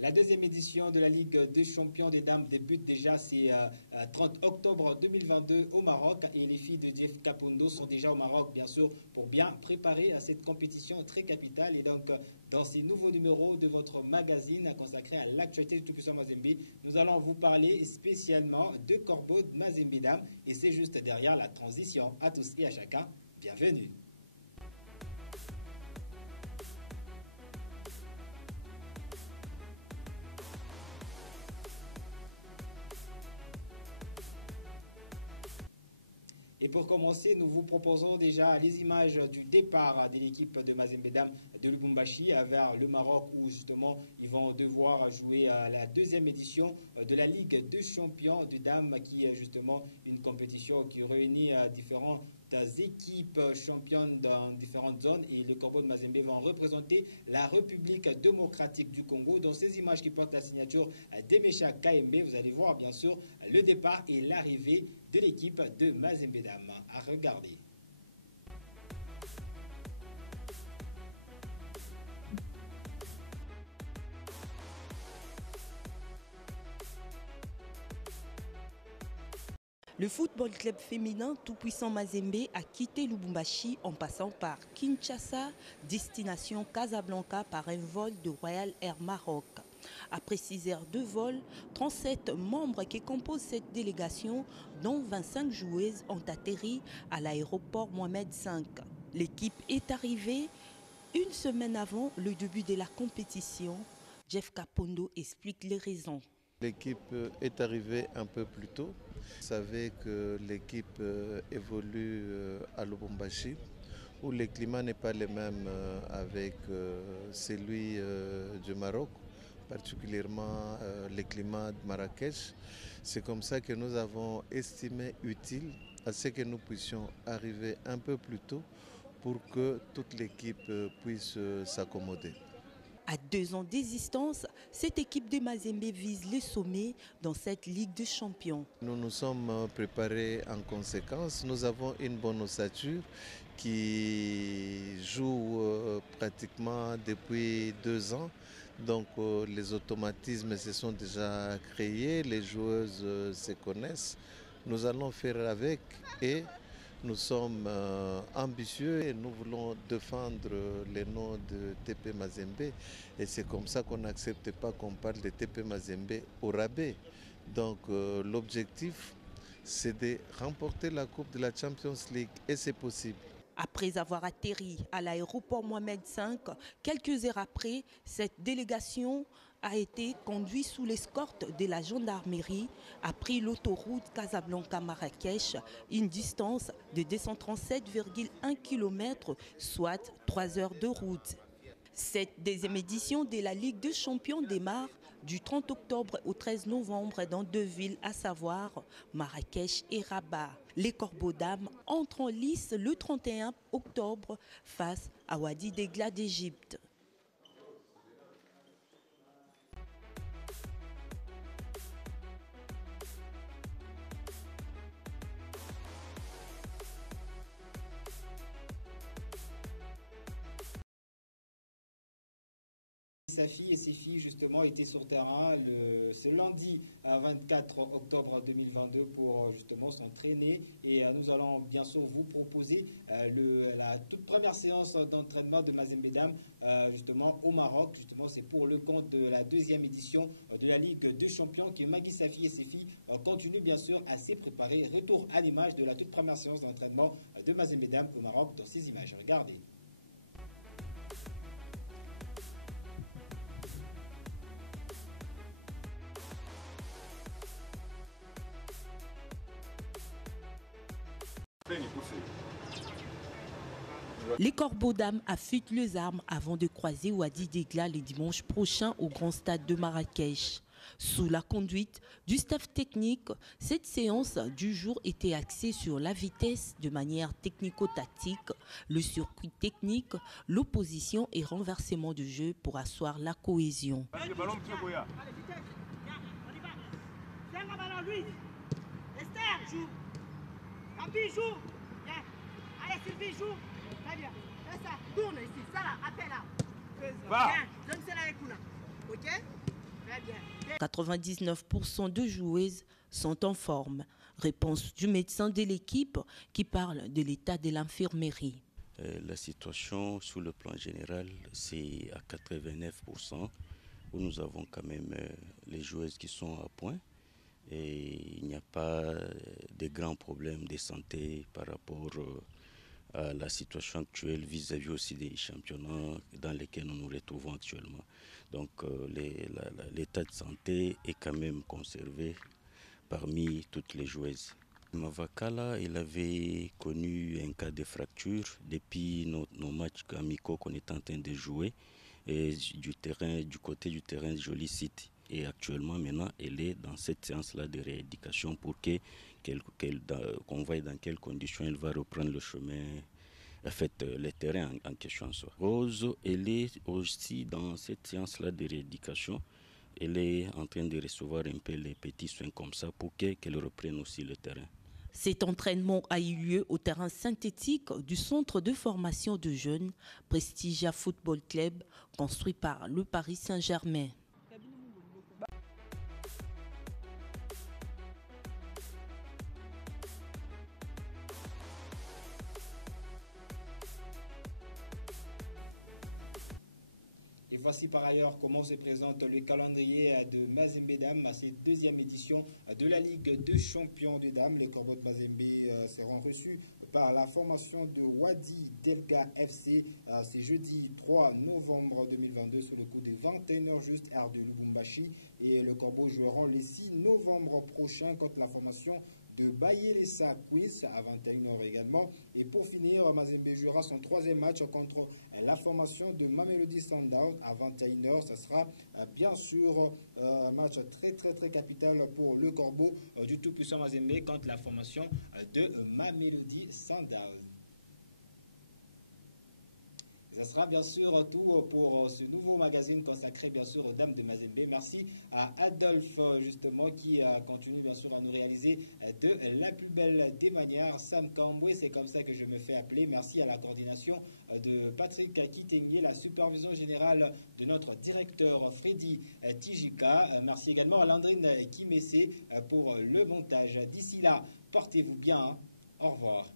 La deuxième édition de la Ligue des champions des dames débute déjà, c'est 30 octobre 2022 au Maroc et les filles de Jeff Kapondo sont déjà au Maroc, bien sûr, pour bien préparer à cette compétition très capitale. Et donc, dans ces nouveaux numéros de votre magazine consacré à l'actualité du Tout-Puissant Mazembe, nous allons vous parler spécialement de Corbeau de Mazembe Dames et c'est juste derrière la transition. À tous et à chacun, bienvenue. Et pour commencer, nous vous proposons déjà les images du départ de l'équipe de Mazembe Dam de Lubumbashi vers le Maroc où justement ils vont devoir jouer la deuxième édition de la Ligue des champions de dames qui est justement une compétition qui réunit différents équipes championnes dans différentes zones et le Corbeau de Mazembe va représenter la République démocratique du Congo. Dans ces images qui portent la signature d'Emesha KMB, vous allez voir bien sûr le départ et l'arrivée de l'équipe de Mazembe Dam. À regarder. Le football club féminin tout-puissant Mazembe a quitté Lubumbashi en passant par Kinshasa, destination Casablanca par un vol de Royal Air Maroc. Après 6 heures de vol, 37 membres qui composent cette délégation, dont 25 joueuses, ont atterri à l'aéroport Mohamed V. L'équipe est arrivée une semaine avant le début de la compétition. Jeff Kapondo explique les raisons. L'équipe est arrivée un peu plus tôt. Vous savez que l'équipe évolue à Lubumbashi, où le climat n'est pas le même avec celui du Maroc, particulièrement le climat de Marrakech. C'est comme ça que nous avons estimé utile à ce que nous puissions arriver un peu plus tôt pour que toute l'équipe puisse s'accommoder. À 2 ans d'existence, cette équipe de Mazembe vise les sommets dans cette Ligue des champions. Nous nous sommes préparés en conséquence. Nous avons une bonne ossature qui joue pratiquement depuis 2 ans. Donc les automatismes se sont déjà créés, les joueuses se connaissent. Nous allons faire avec et nous sommes ambitieux et nous voulons défendre le nom de TP Mazembe. Et c'est comme ça qu'on n'accepte pas qu'on parle de TP Mazembe au rabais. Donc l'objectif, c'est de remporter la Coupe de la Champions League et c'est possible. Après avoir atterri à l'aéroport Mohamed V, quelques heures après, cette délégation a été conduite sous l'escorte de la gendarmerie, a pris l'autoroute Casablanca-Marrakech, une distance de 237,1 km, soit 3 heures de route. Cette deuxième édition de la Ligue des champions démarre du 30 octobre au 13 novembre dans 2 villes, à savoir Marrakech et Rabat. Les Corbeaux Dames entrent en lice le 31 octobre face à Wadi Degla d'Égypte. Sa fille et ses filles justement étaient sur terrain ce lundi 24 octobre 2022 pour justement s'entraîner et nous allons bien sûr vous proposer la toute première séance d'entraînement de Mazembe Dam justement au Maroc. Justement c'est pour le compte de la deuxième édition de la Ligue des champions que Magui Safi et ses filles continuent bien sûr à s'y préparer. Retour à l'image de la toute première séance d'entraînement de Mazembe Dam au Maroc dans ces images. Regardez. Les Corbeaux Dames affûtent les armes avant de croiser Wadi Degla le dimanche prochain au Grand Stade de Marrakech. Sous la conduite du staff technique, cette séance du jour était axée sur la vitesse de manière technico-tactique, le circuit technique, l'opposition et renversement du jeu pour asseoir la cohésion. Allez, Sylvie, joue. Très bien. Fais ça. Tourne ici. Ça là, appelle là. Va. Viens. Donne celle avec Kuna. Ok? 99% de joueuses sont en forme. Réponse du médecin de l'équipe qui parle de l'état de l'infirmerie. La situation sur le plan général, c'est à 89%, où nous avons quand même les joueuses qui sont à point. Et il n'y a pas de grands problèmes de santé par rapport à la situation actuelle vis-à-vis aussi des championnats dans lesquels nous nous retrouvons actuellement. Donc l'état de santé est quand même conservé parmi toutes les joueuses. Mavakala, il avait connu un cas de fracture depuis nos matchs amicaux qu'on est en train de jouer et du côté du terrain de Jolie City. Et actuellement, maintenant, elle est dans cette séance-là de rééducation pour qu'on voit dans quelles conditions elle va reprendre le chemin, en fait, le terrain en question en soi. Rose, elle est aussi dans cette séance-là de rééducation. Elle est en train de recevoir un peu les petits soins comme ça pour qu'elle reprenne aussi le terrain. Cet entraînement a eu lieu au terrain synthétique du centre de formation de jeunes Prestigia Football Club, construit par le Paris Saint-Germain. Et voici par ailleurs comment se présente le calendrier de Mazembe Dames à cette deuxième édition de la Ligue de champions de dames. Les Corbeaux de Mazembe seront reçus par la formation de Wadi Delga FC. C'est jeudi 3 novembre 2022 sous le coup de 21h juste heure de Lubumbashi. Et le Corbeau joueront le 6 novembre prochain contre la formation de Bayelsa Queens à 21h également. Et pour finir, Mazembe jouera son troisième match contre la formation de Mamelodi Sundowns à 21h. Ça sera bien sûr un match très capital pour le Corbeau du tout-puissant Mazembe contre la formation de Mamelodi Sundowns. Ça sera bien sûr tout pour ce nouveau magazine consacré bien sûr aux dames de Mazembe. Merci à Adolphe justement qui continue bien sûr à nous réaliser de la plus belle des manières. Sam Kambwe, c'est comme ça que je me fais appeler. Merci à la coordination de Patrick Kitengé, la supervision générale de notre directeur Freddy Tijika. Merci également à Landrine Kimessé pour le montage. D'ici là, portez-vous bien. Au revoir.